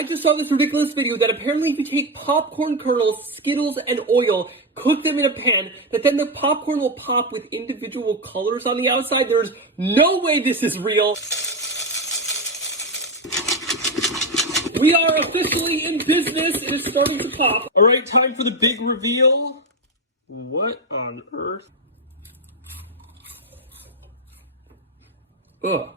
I just saw this ridiculous video that apparently if you take popcorn kernels, Skittles, and oil, cook them in a pan, that then the popcorn will pop with individual colors on the outside. There's no way this is real. We are officially in business. It is starting to pop. All right, time for the big reveal. What on earth? Ugh.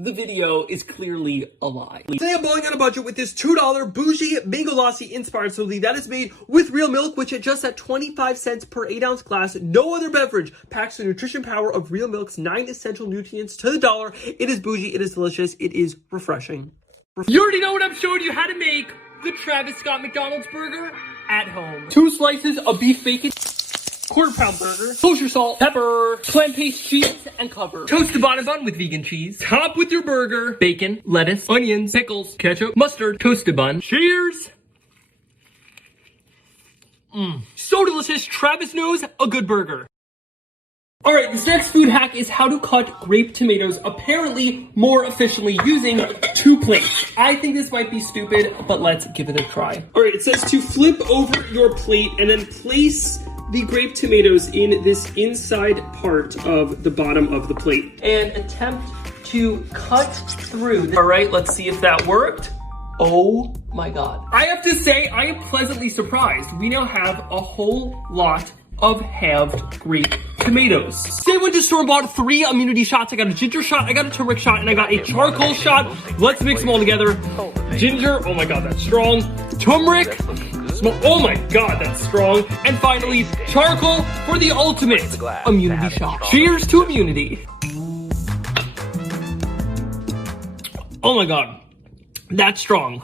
The video is clearly a lie. Today I'm blowing on a budget with this $2 bougie mango lassi inspired smoothie that is made with real milk, which at just at 25 cents per 8-ounce glass. No other beverage packs the nutrition power of real milk's 9 essential nutrients to the dollar. It is bougie, it is delicious, it is refreshing. You already know what I'm showing you how to make the Travis Scott McDonald's burger at home. 2 slices of beef bacon, quarter-pound burger, kosher salt, pepper, plant paste cheese, and cover. Toast the bottom bun with vegan cheese. Top with your burger, bacon, lettuce, onions, pickles, ketchup, mustard, toasted bun. Cheers! So delicious. Travis knows a good burger. All right, this next food hack is how to cut grape tomatoes apparently more efficiently using 2 plates. I think this might be stupid, but let's give it a try. All right, it says to flip over your plate and then place the grape tomatoes in this inside part of the bottom of the plate. And attempt to cut through. All right, let's see if that worked. Oh my God. I have to say, I am pleasantly surprised. We now have a whole lot of halved grape tomatoes. Today I went to store and bought 3 immunity shots. I got a ginger shot, I got a turmeric shot, and I got a charcoal shot. Let's mix them all together. Ginger, oh my God, that's strong. Turmeric, oh my God, that's strong. And finally, charcoal for the ultimate immunity shot. Cheers to immunity. Oh my God, that's strong,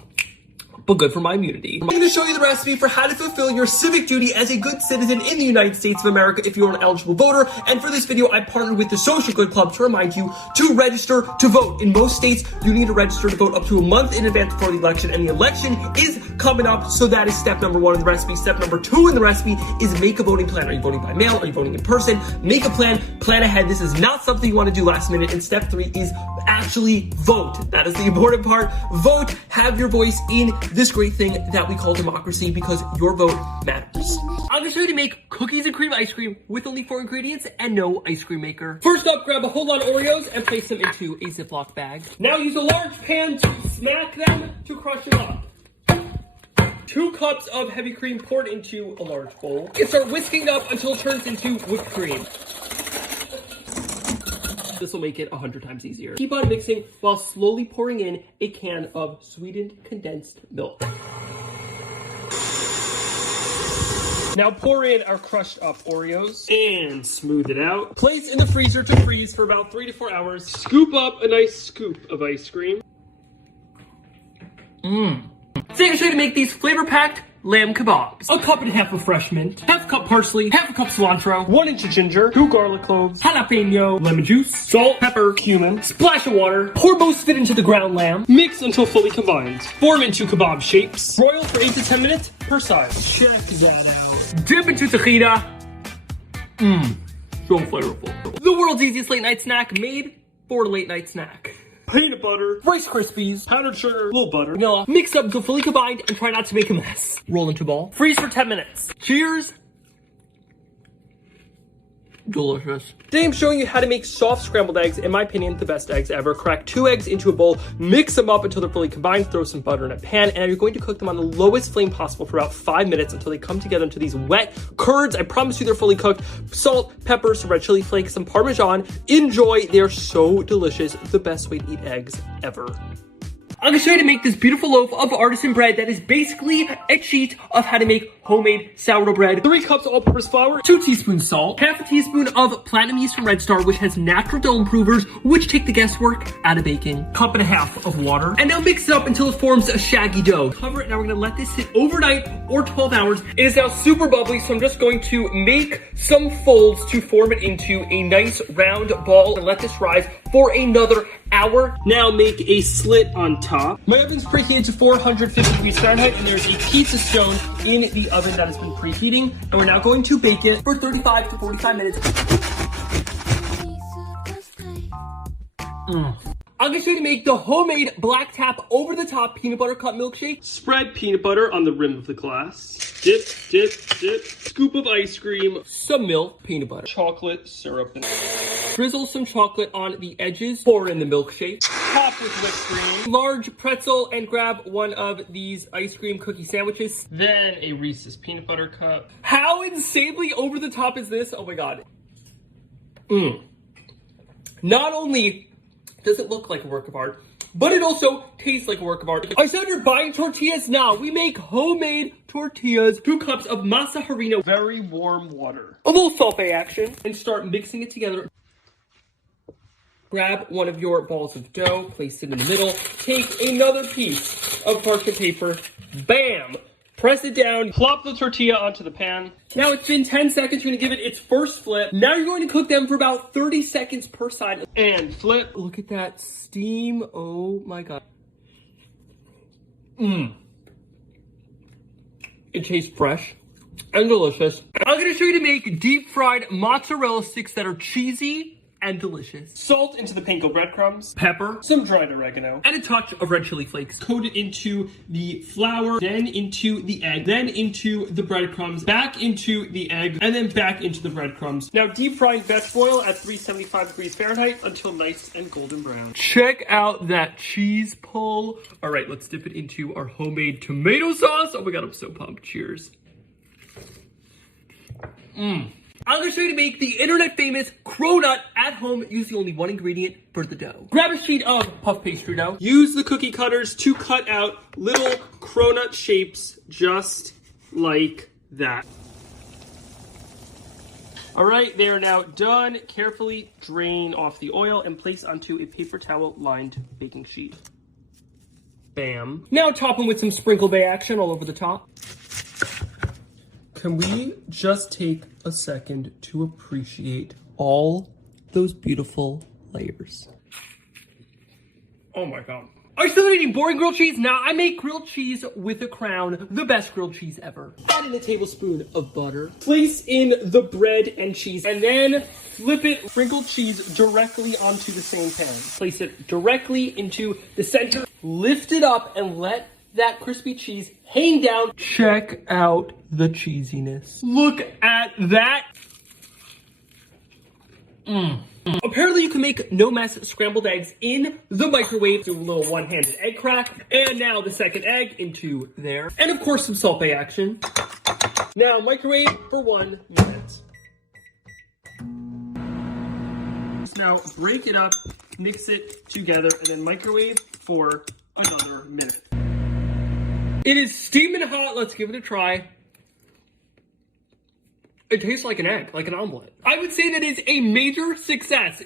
but good for my immunity. I'm going to show you the recipe for how to fulfill your civic duty as a good citizen in the United States of America if you're an eligible voter. And for this video, I partnered with the Social Good Club to remind you to register to vote. In most states, you need to register to vote up to a month in advance before the election, and the election is coming up, so that is step number 1 in the recipe. Step number 2 in the recipe is make a voting plan. Are you voting by mail? Are you voting in person? Make a plan ahead. This is not something you want to do last minute. And step 3 is actually vote. That is the important part. Vote, have your voice in this great thing that we call democracy, because your vote matters. I'm gonna show you to make cookies and cream ice cream with only 4 ingredients and no ice cream maker. First up, grab a whole lot of Oreos and place them into a Ziploc bag. Now use a large pan to smack them to crush them up. 2 cups of heavy cream poured into a large bowl. And start whisking up until it turns into whipped cream. This will make it 100 times easier. Keep on mixing while slowly pouring in a can of sweetened condensed milk. Now pour in our crushed up Oreos and smooth it out. Place in the freezer to freeze for about 3 to 4 hours. Scoop up a nice scoop of ice cream. Today I'm going to make these flavor-packed lamb kebabs. 1.5 cups of fresh mint, 1/2 cup parsley, 1/2 cup cilantro, 1 inch of ginger, 2 garlic cloves, jalapeno, lemon juice, salt, pepper, cumin, splash of water. Pour most of it into the ground lamb. Mix until fully combined. Form into kebab shapes. Broil for 8 to 10 minutes per size. Check that out. Dip into tahina. So flavorful. The world's easiest late night snack made for a late night snack. Peanut butter, Rice Krispies, powdered sugar, a little butter, vanilla. Mix up until fully combined and try not to make a mess. Roll into a ball. Freeze for 10 minutes. Cheers. Delicious. Today I'm showing you how to make soft scrambled eggs. In my opinion, the best eggs ever. Crack 2 eggs into a bowl, mix them up until they're fully combined, throw some butter in a pan, and you're going to cook them on the lowest flame possible for about 5 minutes until they come together into these wet curds. I promise you they're fully cooked. Salt, pepper, some red chili flakes, some Parmesan. Enjoy. They're so delicious. The best way to eat eggs ever. I'm going to show you how to make this beautiful loaf of artisan bread that is basically a cheat of how to make homemade sourdough bread. 3 cups all-purpose flour, 2 teaspoons salt, 1/2 teaspoon of platinum yeast from Red Star, which has natural dough improvers, which take the guesswork out of baking. 1.5 cups of water. And now mix it up until it forms a shaggy dough. Cover it. Now we're going to let this sit overnight or 12 hours. It is now super bubbly, so I'm just going to make some folds to form it into a nice round ball and let this rise for another hour. Now make a slit on top. My oven's preheated to 450 degrees Fahrenheit, and there's a pizza stone in the oven that has been preheating. And we're now going to bake it for 35 to 45 minutes. I'm gonna show you to make the homemade black tap over the top peanut butter cup milkshake. Spread peanut butter on the rim of the glass. Dip, dip, dip. Scoop of ice cream. Some milk, peanut butter, chocolate syrup. Drizzle some chocolate on the edges. Pour in the milkshake. Top with whipped cream. Large pretzel and grab one of these ice cream cookie sandwiches. Then a Reese's peanut butter cup. How insanely over the top is this? Oh my god. Not only does it look like a work of art, but it also tastes like a work of art. I said you're buying tortillas now. We make homemade tortillas. 2 cups of masa harina. Very warm water. A little sulfate action. And start mixing it together. Grab one of your balls of dough. Place it in the middle. Take another piece of parchment paper. Bam! Press it down, plop the tortilla onto the pan. Now it's been 10 seconds, you're gonna give it its first flip. Now you're going to cook them for about 30 seconds per side. And flip. Look at that steam, oh my god. It tastes fresh and delicious. I'm gonna show you to make deep fried mozzarella sticks that are cheesy and delicious. Salt into the panko breadcrumbs, pepper, some dried oregano, and a touch of red chili flakes. Coat it into the flour, then into the egg, then into the breadcrumbs, back into the egg, and then back into the breadcrumbs. Now deep fry and veg broil at 375 degrees Fahrenheit until nice and golden brown. Check out that cheese pull. All right, let's dip it into our homemade tomato sauce. Oh my god, I'm so pumped. Cheers. I'm gonna show you to make the internet famous cronut at home using only one ingredient for the dough. Grab a sheet of puff pastry dough. Use the cookie cutters to cut out little cronut shapes just like that. All right, they are now done. Carefully drain off the oil and place onto a paper towel lined baking sheet. Bam. Now top them with some sprinkle bay action all over the top. Can we just take a second to appreciate all those beautiful layers? Oh my god. Are you still eating boring grilled cheese? Now I make grilled cheese with a crown, the best grilled cheese ever. Add in a tablespoon of butter. Place in the bread and cheese, and then flip it, sprinkle cheese directly onto the same pan. Place it directly into the center. Lift it up and let that crispy cheese hang down. Check out the cheesiness. Look at that. Apparently you can make no mess scrambled eggs in the microwave. Do a little one-handed egg crack. And now the second egg into there. And of course some salt bay action. Now microwave for 1 minute. Now break it up, mix it together, and then microwave for another minute. It is steaming hot. Let's give it a try. It tastes like an egg, like an omelet. I would say that is a major success.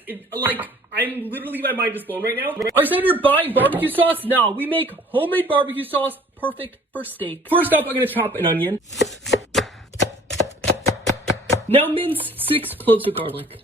I'm literally, my mind is blown right now. I said you're buying barbecue sauce? No, we make homemade barbecue sauce, perfect for steak. First up, I'm gonna chop an onion. Now mince 6 cloves of garlic.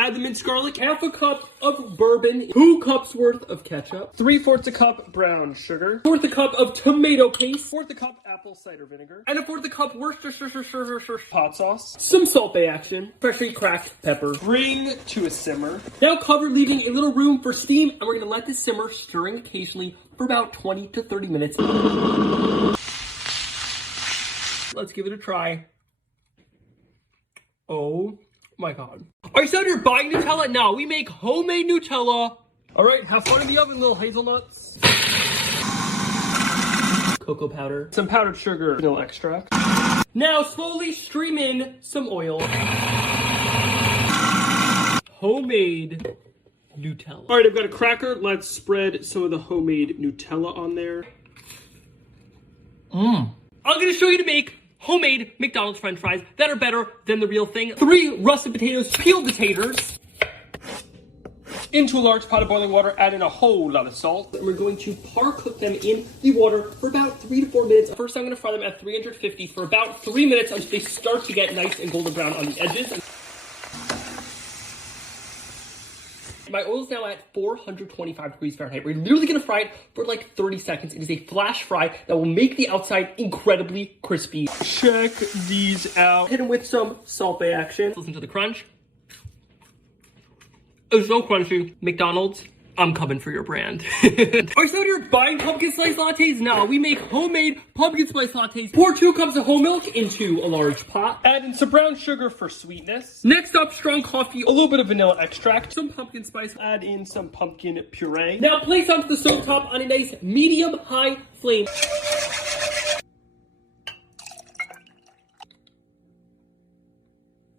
Add the minced garlic, half a cup of bourbon, 2 cups worth of ketchup, 3/4 a cup brown sugar, 1/4 a cup of tomato paste, 1/4 a cup apple cider vinegar, and 1/4 a cup Worcestershire hot sauce, some salt bay action, freshly cracked pepper. Bring to a simmer. Now cover, leaving a little room for steam, and we're gonna let this simmer, stirring occasionally for about 20 to 30 minutes. Let's give it a try. Oh my god. Are you saying you're buying Nutella? No, we make homemade Nutella. All right, have fun in the oven, little hazelnuts. Cocoa powder, some powdered sugar, vanilla extract. Now slowly stream in some oil. Homemade Nutella. All right, I've got a cracker. Let's spread some of the homemade Nutella on there. I'm gonna show you to make homemade McDonald's french fries that are better than the real thing. 3 russet potatoes, peeled the taters. Into a large pot of boiling water, add in a whole lot of salt. And we're going to par cook them in the water for about 3 to 4 minutes. First, I'm gonna fry them at 350 for about 3 minutes until they start to get nice and golden brown on the edges. My oil is now at 425 degrees Fahrenheit. We're literally gonna fry it for like 30 seconds. It is a flash fry that will make the outside incredibly crispy. Check these out. Hit them with some salt bay action. Listen to the crunch. It's so crunchy. McDonald's, I'm coming for your brand. Are so you're buying pumpkin spice lattes? No, we make homemade pumpkin spice lattes. Pour 2 cups of whole milk into a large pot. Add in some brown sugar for sweetness. Next up, strong coffee, a little bit of vanilla extract, some pumpkin spice, add in some pumpkin puree. Now place onto the stove top on a nice medium-high flame.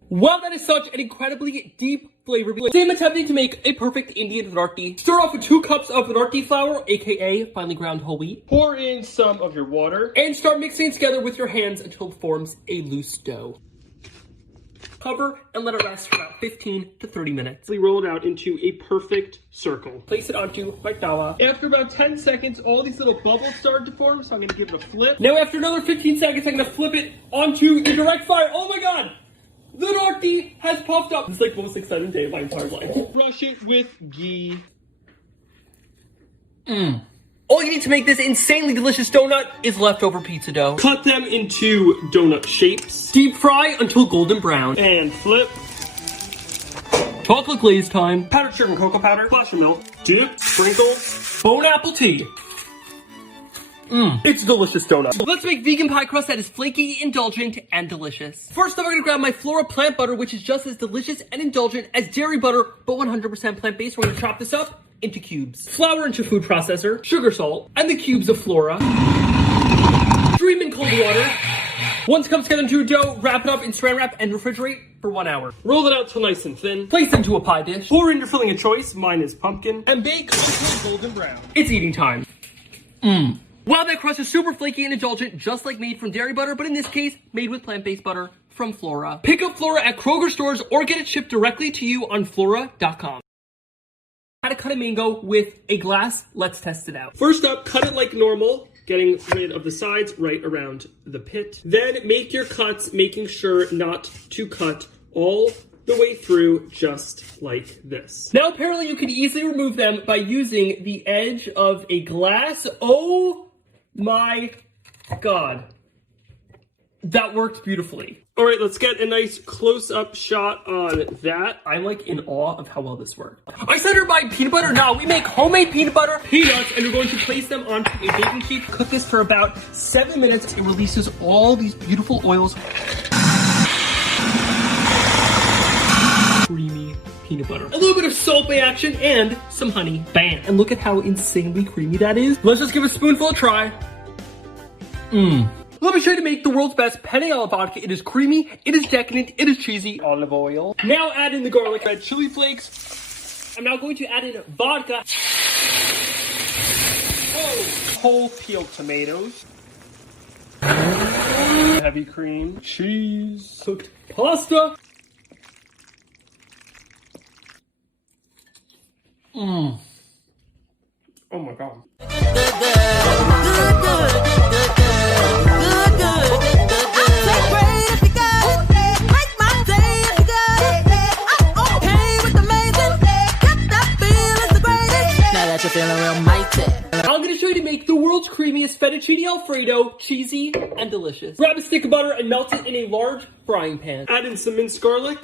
Wow, that is such an incredibly deep flavor. Today I'm attempting to make a perfect Indian roti. Start off with 2 cups of roti flour, aka finely ground whole wheat. Pour in some of your water and start mixing it together with your hands until it forms a loose dough. Cover and let it rest for about 15 to 30 minutes. We roll it out into a perfect circle. Place it onto my tawa. After about 10 seconds, all these little bubbles start to form, so I'm gonna give it a flip. Now after another 15 seconds, I'm gonna flip it onto the direct fire. Oh my god! The roti has puffed up. This is like the most exciting day of my entire life. Brush it with ghee. All you need to make this insanely delicious donut is leftover pizza dough. Cut them into donut shapes. Deep fry until golden brown. And flip. Chocolate glaze time. Powdered sugar and cocoa powder. Splash of milk. Dip. Sprinkle. Bone apple tea. It's a delicious donut. So let's make vegan pie crust that is flaky, indulgent, and delicious. First up, I'm gonna grab my Flora plant butter, which is just as delicious and indulgent as dairy butter, but 100% plant-based. We're gonna chop this up into cubes. Flour into food processor, sugar, salt, and the cubes of Flora. Stream in cold water. Once it comes together into a dough, wrap it up in saran wrap and refrigerate for 1 hour. Roll it out till nice and thin. Place into a pie dish. Pour in your filling of choice. Mine is pumpkin. And bake until golden brown. It's eating time. Wow, that crust is super flaky and indulgent, just like made from dairy butter, but in this case, made with plant-based butter from Flora. Pick up Flora at Kroger stores or get it shipped directly to you on Flora.com. How to cut a mango with a glass? Let's test it out. First up, cut it like normal, getting rid of the sides right around the pit. Then make your cuts, making sure not to cut all the way through, just like this. Now apparently you can easily remove them by using the edge of a glass. Oh my god. That worked beautifully. All right, let's get a nice close-up shot on that. I'm like in awe of how well this worked. I said you're buying peanut butter. Now we make homemade peanut butter, peanuts, and we're going to place them onto a baking sheet. Cook this for about 7 minutes. It releases all these beautiful oils. Creamy peanut butter. A little bit of salt bay action and some honey. Bam. And look at how insanely creamy that is. Let's just give a spoonful a try. Let me show you to make the world's best penne alla vodka. It is creamy, it is decadent, it is cheesy. Olive oil. Now add in the garlic, red chili flakes. I'm now going to add in vodka. Whole peeled tomatoes. Heavy cream. Cheese. Cooked pasta. Oh my god. I'm going to show you to make the world's creamiest fettuccine alfredo, cheesy and delicious. Grab a stick of butter and melt it in a large frying pan. Add in some minced garlic.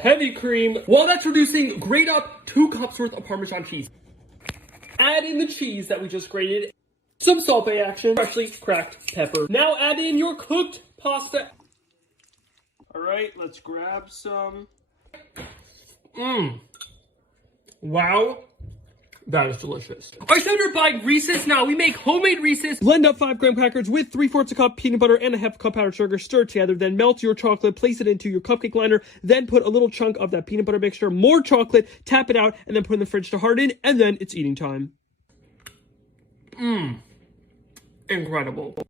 Heavy cream. While that's reducing, grate up 2 cups worth of Parmesan cheese. Add in the cheese that we just grated. Some salt bay action. Freshly cracked pepper. Now add in your cooked pasta. All right, let's grab some. Wow. That is delicious. I said you're buying Reese's. Now we make homemade Reese's. Blend up 5 graham crackers with 3/4 cup peanut butter and a half cup powdered sugar. Stir it together. Then melt your chocolate. Place it into your cupcake liner. Then put a little chunk of that peanut butter mixture, more chocolate, tap it out, and then put in the fridge to harden. And then it's eating time. Incredible.